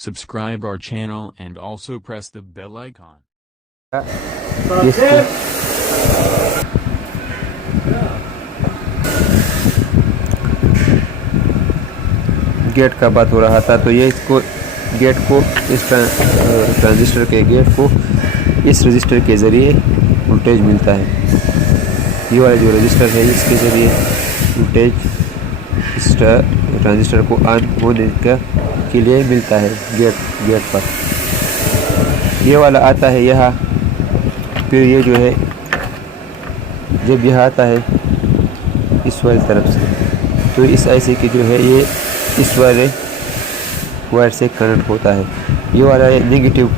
Subscribe our channel and also press the bell icon. गेट का बात हो रहा था, तो ये इसको गेट को इस ट्रांजिस्टर के गेट को इस रजिस्टर के ज़रिए वोल्टेज मिलता है। ये वाला जो रजिस्टर है इसके ज़रिए वोल्टेज इस ट्रांजिस्टर को ऑन होने के लिए मिलता है गेट पर। ये वाला आता है यहाँ, फिर ये जो है जब यह आता है इस वाली तरफ से, तो इस आईसी की जो है ये इस वाले वायर से कनेक्ट होता है। ये वाला नेगेटिव,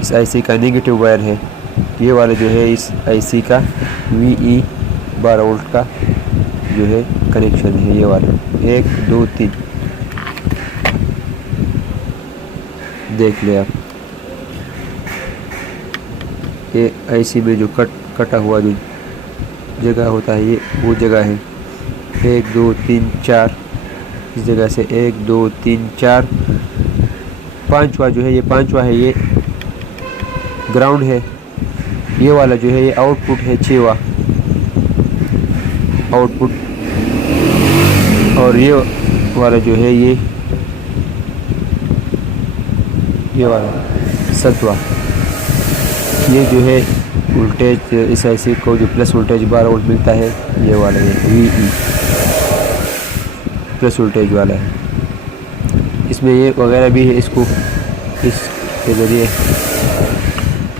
इस आईसी का नेगेटिव वायर है। ये वाला जो है इस आईसी का VE 12 वोल्ट का जो है कनेक्शन है। ये वाला 1 2 3 देख ले आप। ये आईसी में जो कटा हुआ जो जगह होता है, ये वो जगह है। 1 2 3 4 इस जगह से 1 2 3 4 पांचवा जो है, ये पांचवा है, ये ग्राउंड है। ये वाला जो है ये आउटपुट है, 6वां आउटपुट। और ये वाला जो है ये वाला 7वां। ये जो है वोल्टेज इस आईसी को जो प्लस वोल्टेज 12 वोल्ट मिलता है, ये वाला है VE प्लस वोल्टेज वाला है। इसमें ये वगैरह भी है, इसको इसके ज़रिए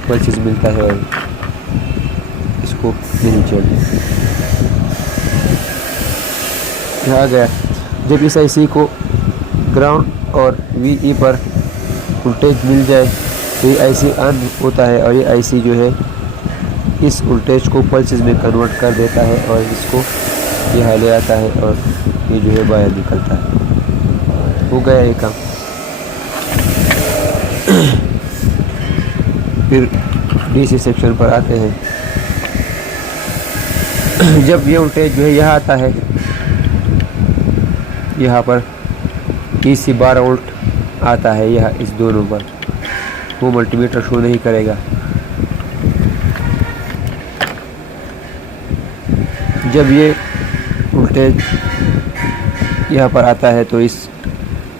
कोई चीज़ मिलता है और इसको नहीं चाहिए। यहाँ गया जब इस आईसी को ग्राउंड और VE पर वोल्टेज मिल जाए तो ये आईसी ऑन होता है, और ये आईसी जो है इस वोल्टेज को पल्सेस में कन्वर्ट कर देता है और इसको यहाँ ले आता है और ये जो है बाहर निकलता है। हो गया ये काम। फिर DC सेक्शन पर आते हैं। जब ये वोल्टेज जो है यहाँ आता है, यहाँ पर DC 12 वोल्ट आता है, यहाँ इस दोनों पर, वो मल्टीमीटर शो नहीं करेगा। जब ये वोल्टेज यहाँ पर आता है तो इस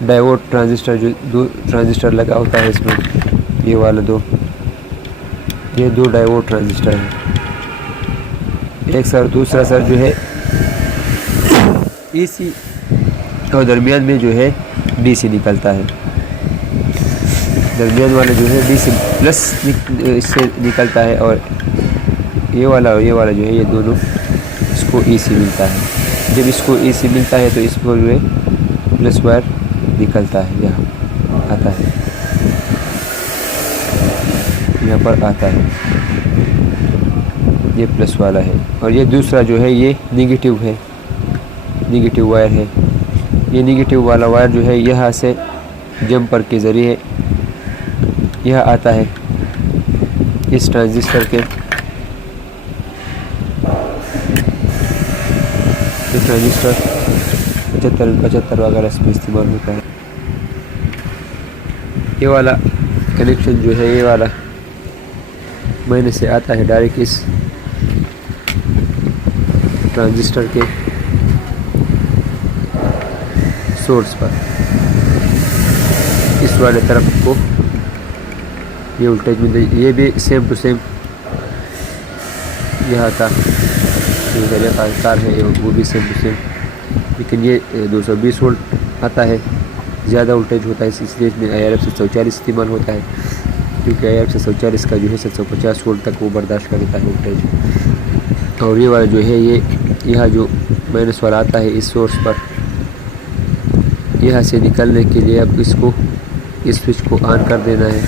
डायोड ट्रांजिस्टर, जो 2 ट्रांजिस्टर लगा होता है इसमें, ये वाला ये 2 डायोड ट्रांजिस्टर है। एक सर दूसरा सर जो है AC और दरमियान में जो है DC निकलता है। दरमियान वाला जो है DC प्लस इससे निकलता है, और ये वाला और ये वाला जो है ये दोनों इसको AC मिलता है। जब इसको AC मिलता है तो इसको जो है प्लस वायर निकलता है, यहाँ आता है, यहाँ पर आता है, ये प्लस वाला है। और ये दूसरा जो है ये नेगेटिव है, नेगेटिव वायर है। ये नेगेटिव वाला वायर जो है यहाँ से जंपर के ज़रिए यह आता है इस ट्रांजिस्टर के, ये ट्रांजिस्टर 75 वगैरह इसमें इस्तेमाल होता है। ये वाला कनेक्शन जो है, ये वाला महीने से आता है डायरेक्ट इस ट्रांजिस्टर के सोर्स पर। इस वाले तरफ को ये वोल्टेज मिलता है, ये भी सेम टू सेम यहाँ का ये का तार है, वो भी सेम टू सेम, लेकिन ये 220 वोल्ट आता है, ज़्यादा वोल्टेज होता है, इसलिए इसमें IRF 740 इस्तेमाल होता है, क्योंकि IRF 740 का जो है 750 वोल्ट तक वो बर्दाश्त कर देता है वोल्टेज। और ये वाला जो है ये यहाँ जो माइनस वाला आता है इस सोर्स पर, यहाँ से निकलने के लिए अब इसको इस स्विच को ऑन कर देना है।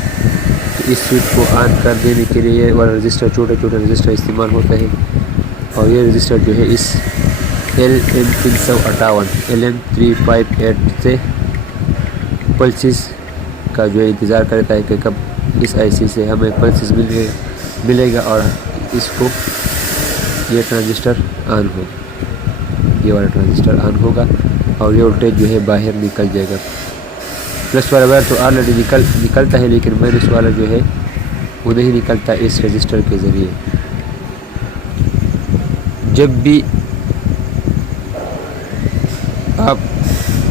तो इस स्विच को ऑन कर देने के लिए ये वाला रजिस्टर, छोटे छोटे रजिस्टर इस्तेमाल होते हैं। और ये रजिस्टर जो है इस LM358 LM358 से पल्सेस का जो है इंतज़ार करता है कि कब इस आईसी से हमें पल्सेस मिलेगा और इसको ये ट्रांजिस्टर ऑन हो, ये वाला ट्रांजिस्टर ऑन होगा और ये वोल्टेज जो है बाहर निकल जाएगा। प्लस वाला वायर तो ऑलरेडी निकलता है, लेकिन माइनस वाला जो है वो नहीं निकलता इस रजिस्टर के ज़रिए। जब भी आप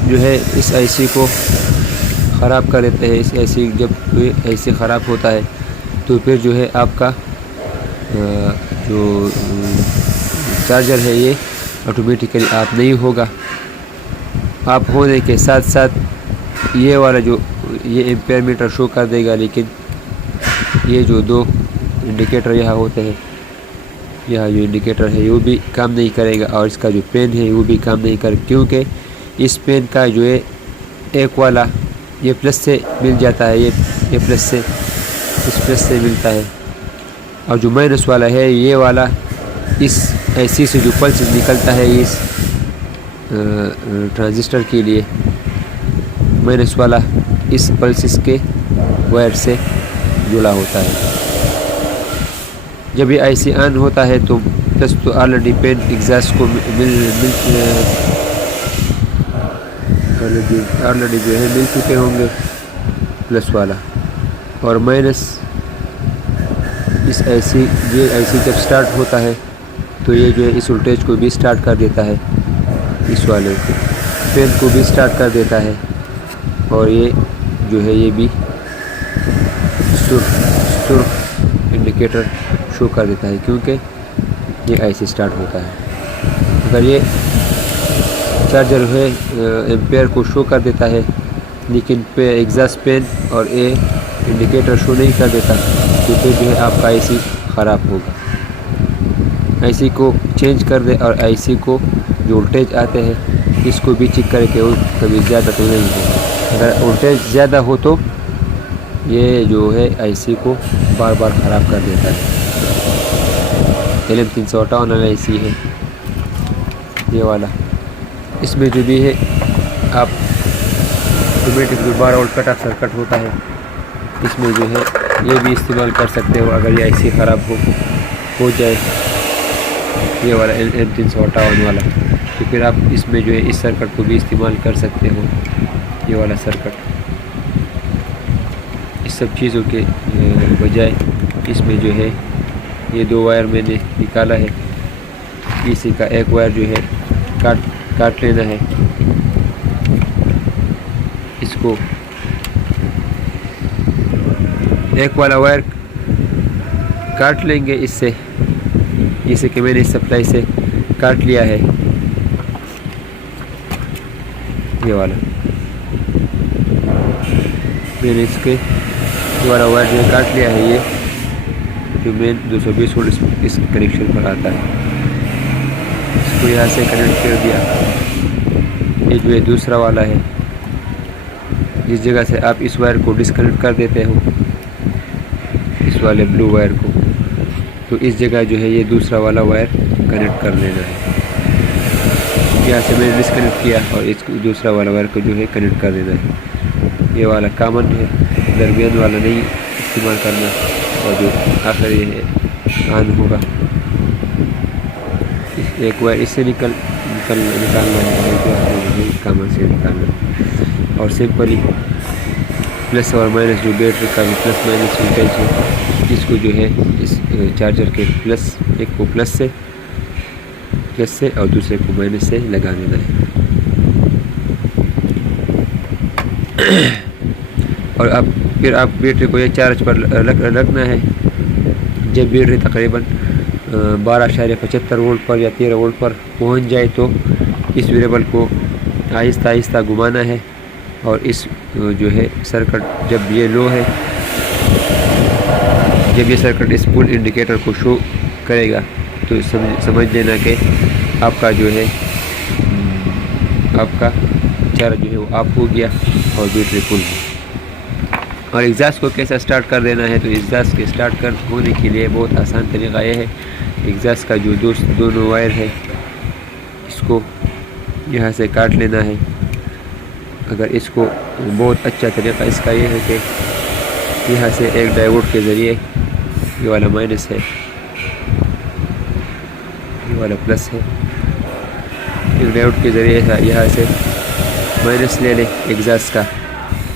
जो है इस आईसी को ख़राब कर देते हैं, इस आईसी जब आईसी ख़राब होता है तो फिर जो है आपका जो चार्जर है ये ऑटोमेटिकली ऑफ नहीं होगा। ऑफ होने के साथ साथ ये वाला जो ये एम्पेयर मीटर शो कर देगा, लेकिन ये जो दो इंडिकेटर यहाँ होते हैं, यह जो इंडिकेटर है वो भी काम नहीं करेगा, और इसका जो पेन है वो भी काम नहीं कर, क्योंकि इस पेन का जो है एक वाला ये प्लस से मिल जाता है, ये प्लस से इस प्लस से मिलता है, और जो माइनस वाला है ये वाला इस ऐसी से जो पल्स निकलता है इस ट्रांजिस्टर के लिए, माइनस वाला इस पल्सेस के वायर से जुड़ा होता है। जब ये आईसी ऑन होता है तो प्लस तो ऑलरेडी पेन एग्जॉस्ट को ऑलरेडी जो है मिल चुके होंगे प्लस वाला, और माइनस इस ये आईसी जब स्टार्ट होता है तो ये जो है इस वोल्टेज को भी स्टार्ट कर देता है, इस वाले को पेन को भी स्टार्ट कर देता है, और ये जो है ये भी सुर इंडिकेटर शो कर देता है, क्योंकि ये आईसी स्टार्ट होता है। अगर ये चार्जर है एम्पेयर को शो कर देता है, लेकिन पे एग्जॉस्ट पेन और ये इंडिकेटर शो नहीं कर देता, तो फिर जो है आपका आईसी ख़राब होगा। आईसी को चेंज कर दे, और आईसी को जो वोल्टेज आते हैं इसको भी चेक करके वो कभी ज़्यादा तो नहीं है। अगर वोल्टेज ज़्यादा हो तो ये जो है आईसी को बार बार ख़राब कर देता है। LM358 वाला आईसी है ये वाला, इसमें जो भी है आप ऑटोमेटिक जो 12 वोल्ट कट ऑफ सर्किट होता है, इसमें जो है ये भी इस्तेमाल कर सकते हो। अगर ये आईसी ख़राब हो जाए ये वाला LM358 वाला, तो फिर आप इसमें जो है इस सर्किट को भी इस्तेमाल कर सकते हो, ये वाला सर्किट। इस सब चीज़ों के बजाय इसमें जो है ये दो वायर मैंने निकाला है, इसी का एक वायर जो है काट लेना है, इसको एक वाला वायर काट लेंगे इससे, जैसे कि मैंने सप्लाई से काट लिया है ये वाला, मैंने इसके वाला वायर जो काट लिया है, ये जो मेन 220 वोल्ट इस कनेक्शन पर आता है, इसको यहाँ से कनेक्ट कर दिया। ये जो है दूसरा वाला है, जिस जगह से आप इस वायर को डिस्कनेक्ट कर देते हो, इस वाले ब्लू वायर को, तो इस जगह जो है ये दूसरा वाला वायर कनेक्ट कर लेना है। यहाँ से मैंने डिस्कनेक्ट किया और इस दूसरा वाला वायर को जो है कनेक्ट कर देना है। ये वाला कॉमन है, दरमियान वाला नहीं इस्तेमाल करना, और जो आखिर ये है ऑन होगा, एक वायर इससे निकालना है, कॉमन से निकालना, और सिंपली प्लस और माइनस जो बैटरी का प्लस माइनस वोल्टेज है, इसको जो है इस चार्जर के प्लस, एक को प्लस से और दूसरे को माइनस से लगा देना है। और अब फिर आप बैटरी को ये चार्ज पर रखना है। जब बैटरी तकरीबन 12.75 वोल्ट पर या 13 वोल्ट पर पहुंच जाए तो इस वेरिएबल को आहिस्ता आहिस्ता घुमाना है, और इस जो है सर्किट जब ये लो है, जब ये सर्किट इस पुल इंडिकेटर को शो करेगा तो समझ लेना कि आपका जो है आपका चार्ज जो है वो ऑफ हो गया और बैटरी फुल है। और एग्जॉस्ट को कैसा स्टार्ट कर देना है, तो एग्जॉस्ट के स्टार्ट कर होने के लिए बहुत आसान तरीका ये है, एग्जॉस्ट का जो दोनों वायर है इसको यहाँ से काट लेना है। अगर इसको बहुत अच्छा तरीका इसका ये है कि यहाँ से एक डायोड के ज़रिए, ये वाला माइनस है, ये वाला प्लस है, एक डायोड के ज़रिए यहाँ से माइनस ले लें एग्जॉस्ट का,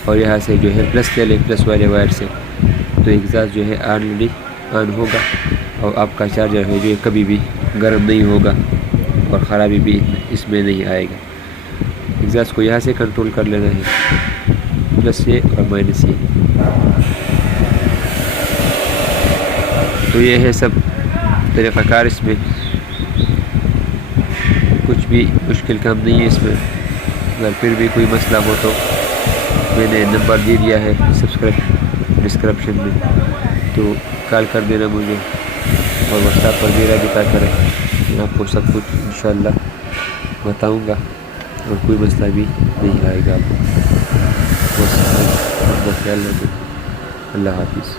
और यहाँ से जो है प्लस ले लें, प्लस वाले वायर से, तो एग्ज़ास्ट जो है ऑलरेडी ऑन होगा और आपका चार्जर है जो कभी भी गर्म नहीं होगा और ख़राबी भी इसमें नहीं आएगा। एग्ज़ास्ट को यहाँ से कंट्रोल कर लेना है, प्लस ये और माइनस ये। तो ये है सब तरीक़ाकार, इसमें कुछ भी मुश्किल काम नहीं है इसमें। अगर फिर भी कोई मसला हो तो मैंने नंबर दे दिया है डिस्क्रिप्शन में, तो कॉल कर देना मुझे और व्हाट्सएप पर भी रब्ता करें। मैं आपको सब कुछ इंशाअल्लाह बताऊंगा और कोई मसला भी नहीं आएगा आपको। बस अपना ख्याल रखें। अल्लाह हाफिज़।